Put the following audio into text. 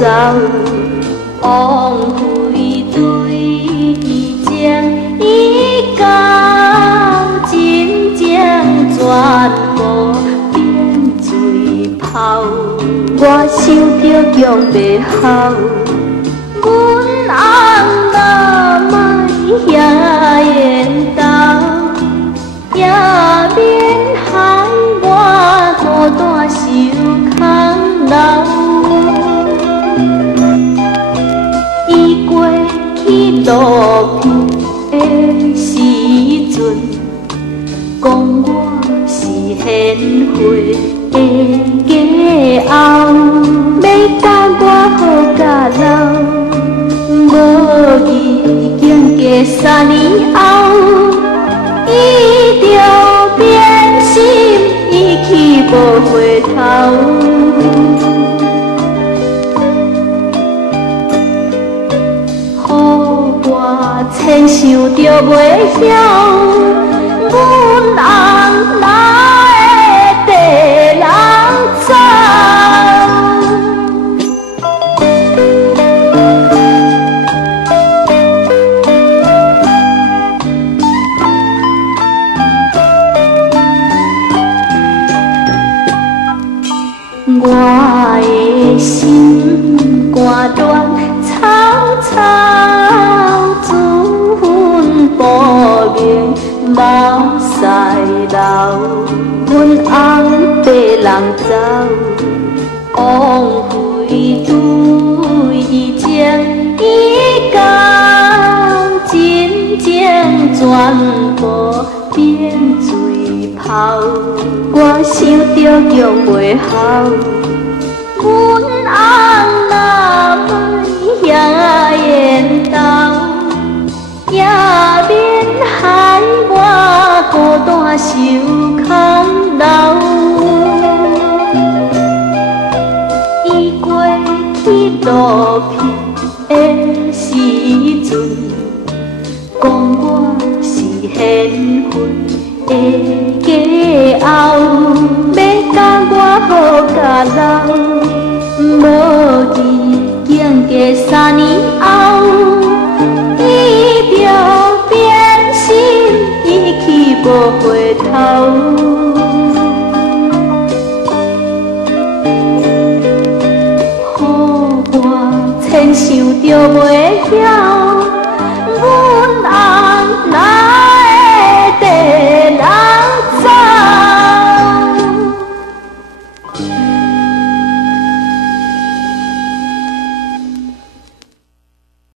走，枉费对情已到，真正全部变水泡。我想着强袂好，阮翁若莫遐缘投，也免害我孤单受空留。伊过去路边的时阵，讲我是贤惠的家后，要教我好甲老，无意境过3年后，伊就变心，伊去无回头。我亲想着袂晓，阮翁哪会地人走？我的心肝断，草草船步眠，毛西流。阮翁白人走，枉费对情已到，真正全部变水泡。我想着强袂好，阮翁若莫遐缘投，也免害我孤单受空留。伊过去路边的时阵，讲我是贤惠的家后，要教我好甲老，无意境过3年后，伊就变心，伊去无回头。好我亲想着袂晓。